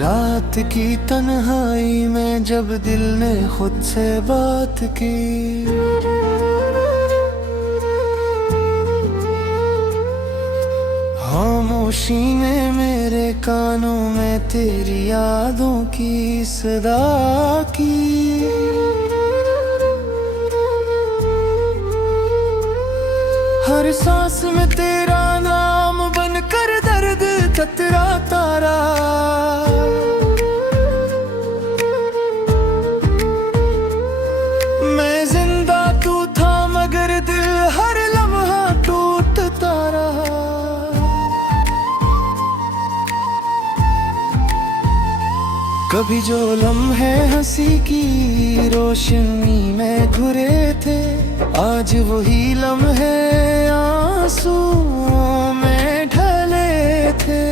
रात की तन्हाई में जब दिल ने खुद से बात की, खामोशी में मेरे कानों में तेरी यादों की सदा की। हर सांस में तेरा नाम बनकर दर्द कतराता रहा। मैं जिंदा तू था मगर दिल हर लम्हा टूटता रहा। कभी जो लम्हे हंसी की रोशनी में घुरे थे, आज वही लम्हे आंसुओं में ढले थे।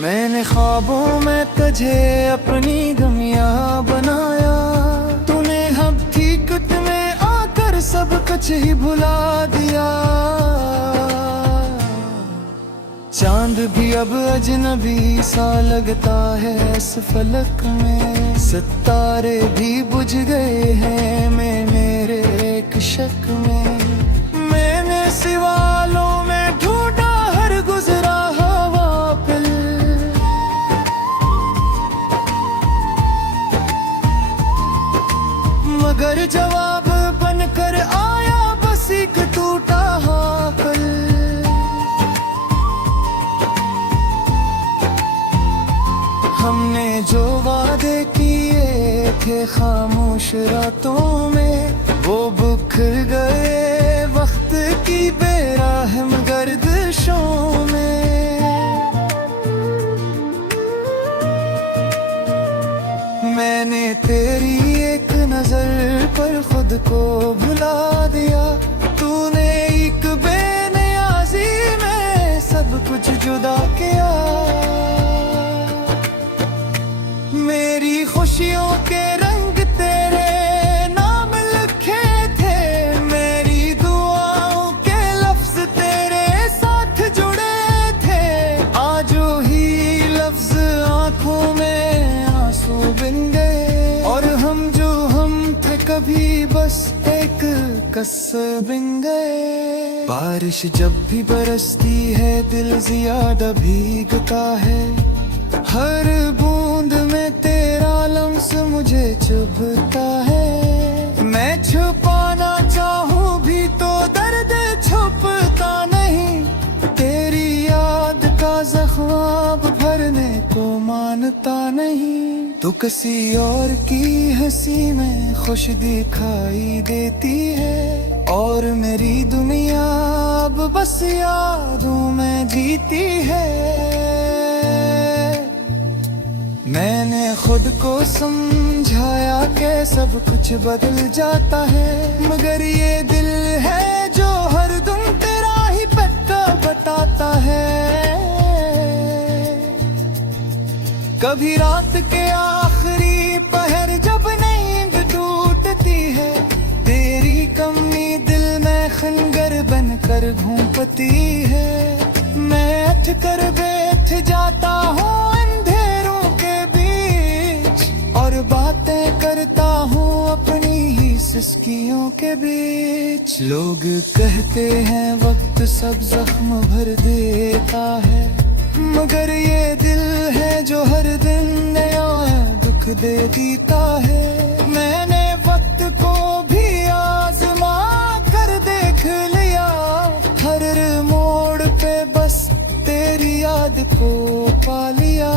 मैंने ख्वाबों में तुझे अपनी दुनिया बनाया, तूने हकीकत में आकर सब कुछ ही भुला दिया। चांद भी अब अजनबी सा लगता है इस फलक में, सितारे भी बुझ गए हैं मैं मेरे एक शक में। मैंने सवालों में ढूंढा हर गुजरा हवा पिल, मगर जवाब बनकर आया बस एक टूटा हाकल। हमने जो वादे किए थे खामोश रातों में, वो बिखर गए वक्त की बेरहम गर्दिशों में। मैंने तेरी एक नजर पर खुद को भुला दिया, तूने एक बेनियाजी में सब कुछ जुदा किया। मेरी खुशियों के रंग तेरे नाम लिखे थे, मेरी दुआओं के लफ्ज तेरे साथ जुड़े थे। आज ही लफ्ज आंखों में आंसू बिन गए, और हम जो हम थे कभी बस एक कसर बिन गए। बारिश जब भी बरसती है दिल ज्यादा भीगता है, हर बूंद में तेरा लम्स मुझे चुभता है। मैं छुपाना चाहूं भी तो दर्द छुपता नहीं, तेरी याद का जख्म अब भरने को मानता नहीं। तू किसी और की हंसी में खुश दिखाई देती है, और मेरी दुनिया अब बस यादों में जीती है। मैंने खुद को समझाया कि सब कुछ बदल जाता है, मगर ये दिल है जो हर दम तेरा ही पक्का बताता है। कभी रात के आखिरी पहर जब नींद टूटती है, तेरी कमी दिल में खंजर बनकर घूमती है। मैं अट कर बैठ जाता हूँ अंधेरों के बीच, और बातें करता हूँ अपनी ही सिसकियों के बीच। लोग कहते हैं वक्त सब जख्म भर देता है, मगर ये दिल है जो हर दिन नया दुख दे देता है। मैंने वक्त को भी आजमा कर देख लिया, हर मोड़ पे बस तेरी याद को पा लिया।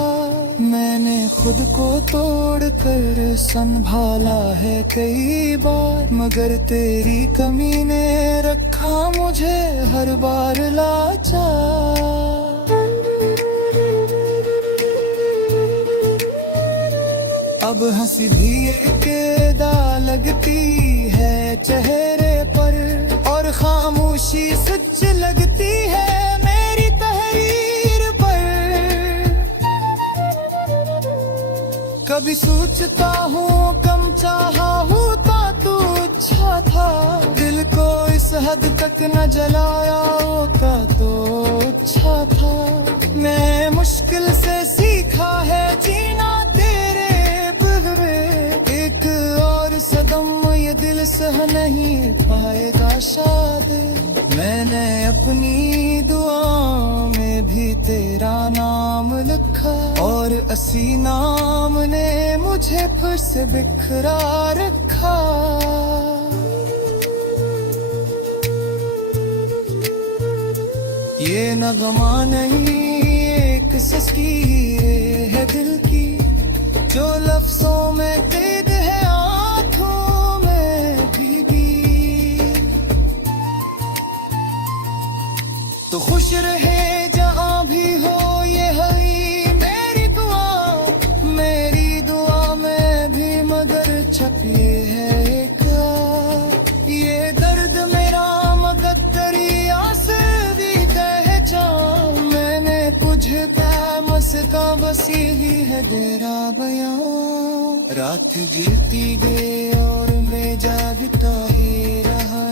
मैंने खुद को तोड़ कर संभाला है कई बार, मगर तेरी कमी ने रखा मुझे हर बार लाचार। अब हंसी भी एक अदा लगती है चेहरे पर, और खामोशी सच लगती है मेरी तहरीर पर। कभी सोचता हूँ कम चाहा होता तो अच्छा था, दिल को इस हद तक न जलाया होता तो अच्छा था। मैं मुश्किल से सीखा है जीना तेरे बगैर, एक और सदम ये दिल सह नहीं पाएगा शायद। मैंने अपनी दुआ में भी तेरा नाम लिखा, और असी नाम ने मुझे फिर से बिखरा रखा। ये नगमा नहीं एक सिसकी है दिल की, जो लफ्जों में कैद है आँखों में भीगी। तो खुश रहे जहाँ भी हो ये है मेरी दुआ में भी मगर छपी है एक, ये दर्द मेरा मगर तेरी आस भी पहचान। मैंने तुझे पैमस का बस यही है तेरा बयां। रात गिरती गई और मैं जागता ही रहा,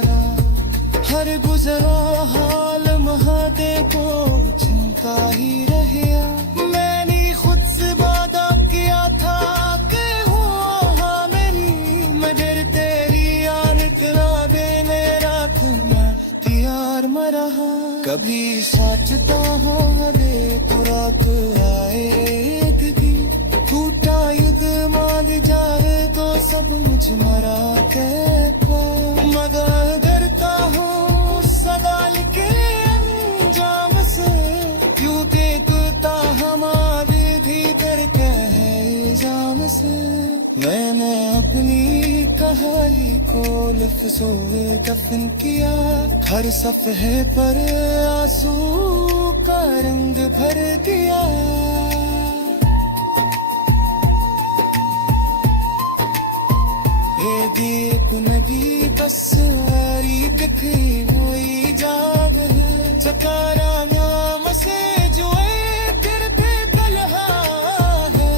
हर गुजरा हाल महादे को चिंता ही रहा। मैंने खुद से वादा किया था कि हुआ मेरी, मगर तेरी यार करा देने रखना तैयार मरा। कभी सोचता हूँ अबे पूरा आएगी, टूटा युद्ध मांग जाए तो सब मुझ मरा के मगर डरता हूँ सवाल के अंजाम से, क्यों देखता हमारे भीतर क्या है इल्जाम से। मैंने अपनी कहानी को लफ्जों में दफन किया, हर सफ़हे पर आंसू का रंग भर दिया। दीप नदी बस वारी दिखी हुई जाग है, चकारा नाम से जो तेरे पे तलहा है।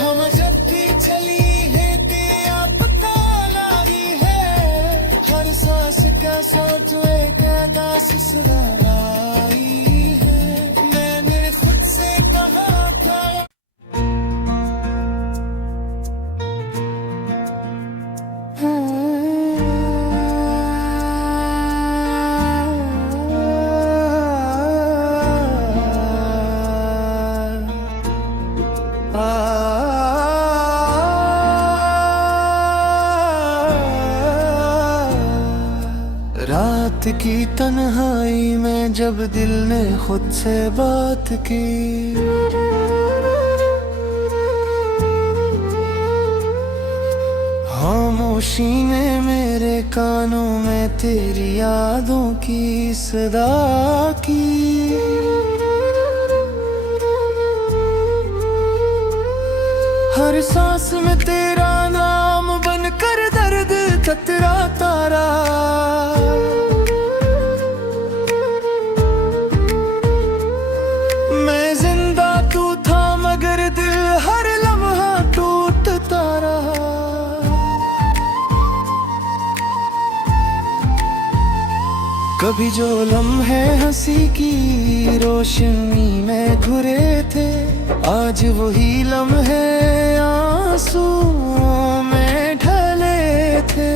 हम जब भी चली है तेरा पता लगी है, हर सांस का सोच एक अदास सराई है। मैंने खुद से कहा था रात की तन्हाई में जब दिल ने खुद से बात की, खामोशी ने मेरे कानों में तेरी यादों की सदा की। हर सांस में तेरा नाम बनकर दर्द कतराता रहा। मैं जिंदा तू था मगर दिल हर लम्हा टूटता रहा। कभी जो लम्हे हंसी की रोशनी में घुरे थे, आज वही लम्हे आंसुओं में ढले थे।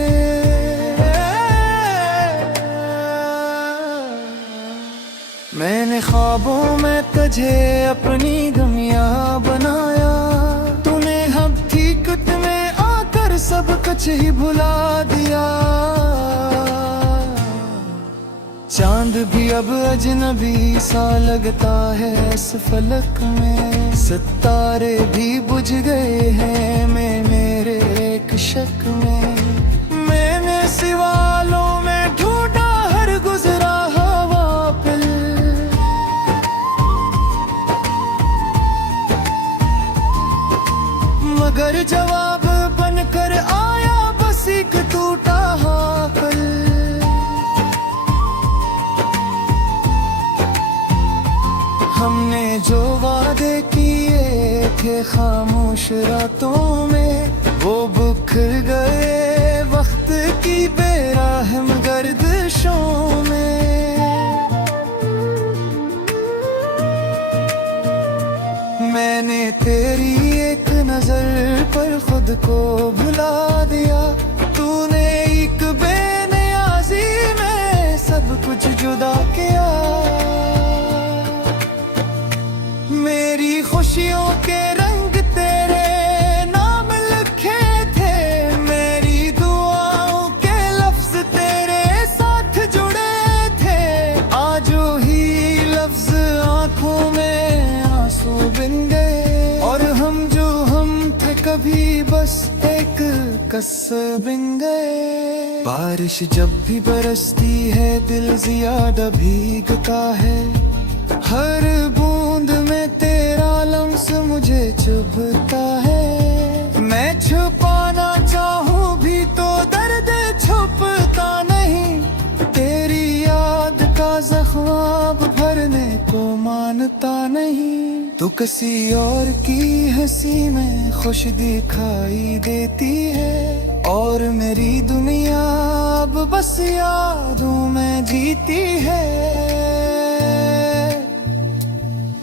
मैंने ख्वाबों में तुझे अपनी दुनिया बनाया, तूने हकीकत में आकर सब कुछ ही भुला दिया। चांद भी अब अजनबी सा लगता है इस फलक में, सितारे भी बुझ गए हैं मेरे एक शक में। मैंने सवालों में ढूंढा हर गुजरा हवा पल, मगर जवाब बनकर आया बस एक टूटा हाँ पल। हमने जो वादे देखे खामोश रातों में, वो बिखर गए वक्त की बेरहम गर्दिशों में। मैंने तेरी एक नजर पर खुद को भुला दिया, तूने एक बेनियाजी में सब कुछ जुदा किया। मेरी खुशियों के रंग तेरे नाम लिखे थे, मेरी दुआओं के लफ्ज तेरे साथ जुड़े थे। आज ही लफ्ज आंखों में आंसू बिन गए, और हम जो हम थे कभी बस एक कसर बिन गए। बारिश जब भी बरसती है दिल ज्यादा भीगता है, हर बूंद में तेरा लम्स मुझे चुभता है। मैं छुपाना चाहूं भी तो दर्द छुपता नहीं, तेरी याद का जख्म अब भरने को मानता नहीं। तू किसी और की हंसी में खुश दिखाई देती है, और मेरी दुनिया अब बस यादों में जीती है।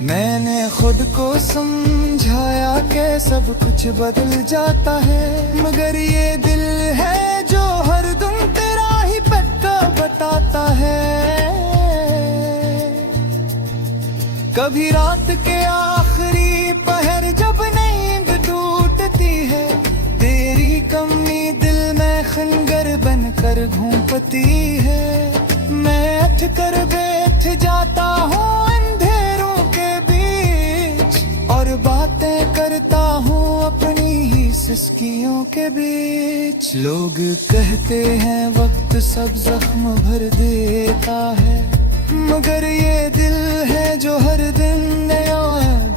मैंने खुद को समझाया कि सब कुछ बदल जाता है, मगर ये दिल है जो हर दिन तेरा ही पट्टा बताता है। कभी रात के आखिरी पहर जब नींद टूटती है, तेरी कमी दिल में खंजर बनकर घूमती है। मैं उठ कर बैठ जाता हूँ अंधेरों के बीच, और बातें करता हूँ अपनी ही सिसकियों के बीच। लोग कहते हैं वक्त सब जख्म भर देता है, मगर ये दिल है जो हर दिन नया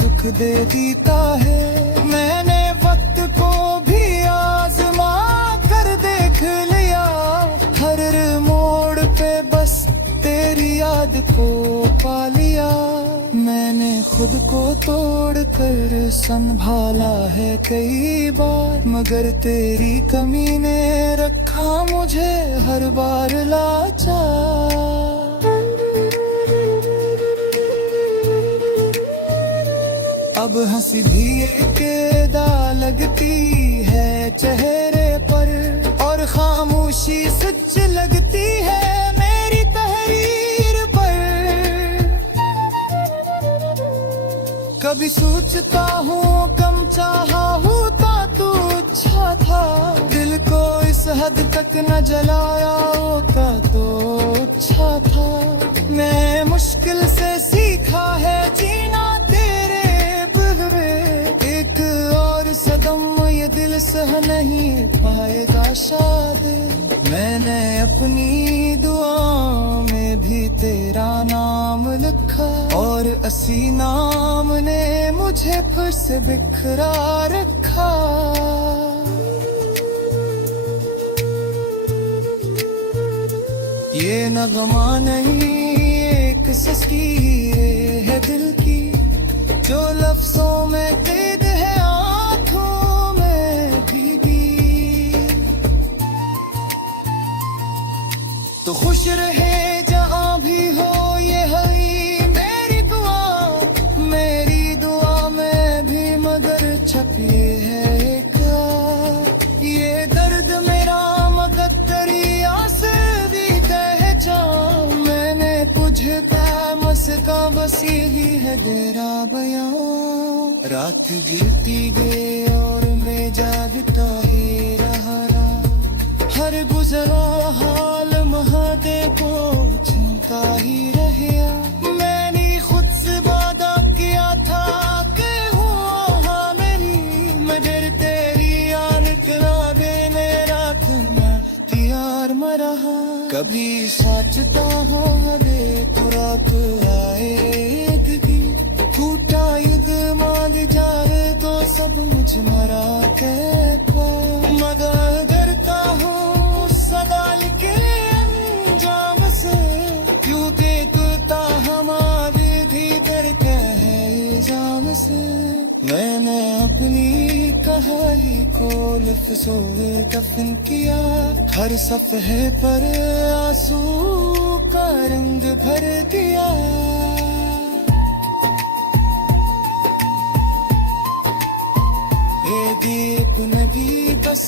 दुख दे देता है। मैंने वक्त को भी आजमा कर देख लिया, हर मोड़ पे बस तेरी याद को पा लिया। मैंने खुद को तोड़ कर संभाला है कई बार, मगर तेरी कमी ने रखा मुझे हर बार लाचार। अब हंसी भी एक अदा लगती है चेहरे पर, और खामोशी सच लगती है मेरी तहरीर पर। कभी सोचता हूँ कम चाहा होता तो अच्छा था, दिल को इस हद तक न जलाया होता तो अच्छा था। मैं मुश्किल से सीखा है जीना तेरे बगैर, एक और सदम ये दिल सह नहीं पाएगा शायद। मैंने अपनी दुआ में भी तेरा नाम लिखा, और असी नाम ने मुझे फिर से बिखरा रखा। ये नगमा नहीं एक सिसकी है दिल की, जो लफ्जों में कैद है आँखों में भीगी। तो खुश रहे जहाँ भी हो ये है मेरी दुआ में भी मगर छपी है एक। ये दर्द मेरा मगर तेरी आस भी कह जाऊं, मैंने तुझे मस का बस यही है तेरा बयां। रात गिरती गई और मैं जागता ही रहा, हर गुजरा हाल महादे को चिंता ही रहा। मैंने खुद से वादा किया था कि हुआ मेरी, मगर तेरी याद करा देने रात में यार मरा। कभी सोचता हूँ दे तू रात आएगी, टूटा युग मान जाए तो सब मुझ मरा के मगर डरता हूँ सदा के अंजाम से, क्यों देखता हमारे भी डरता है जाम से। मैंने अपनी कहानी को लफ्जों में दफन किया, हर सफ़हे पर आंसू का रंग भर दिया। ए दीप नबी बस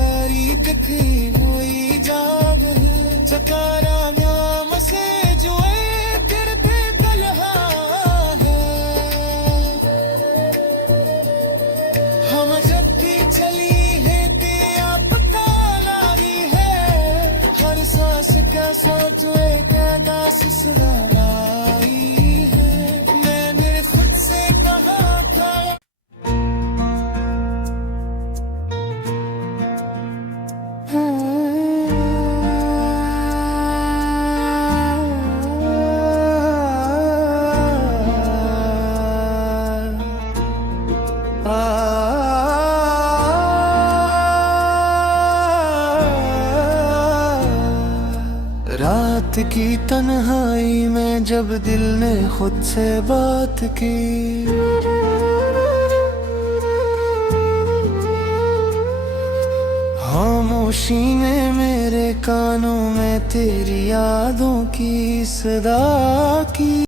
आरी दिखी हुई जाग है, चकारा नाम से जो करते कलहा है। हम जब भी चली है कि आपका लाई है, हर सांस का सोच एक अदा ससुरालाई है। मैंने खुद से कहा था रात की तन्हाई में जब दिल ने खुद से बात की, खामोशी ने मेरे कानों में तेरी यादों की सदा की।